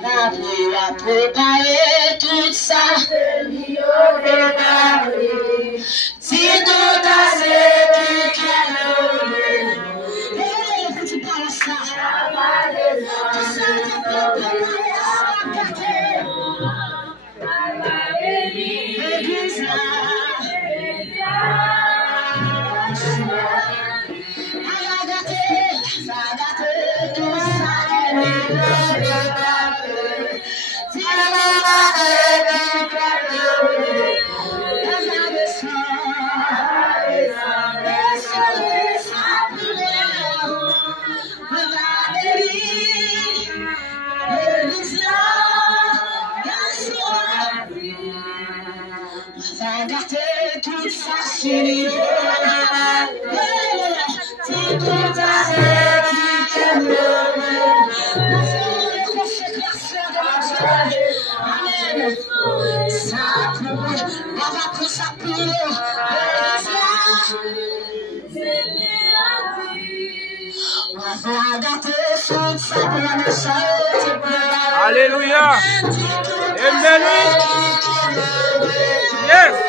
Appris à préparer tout ça. Si tout a été calme, et tu parles ça. Tout ça te préparer à gâter. Église là. Tout Alléluia. Amen. Yes.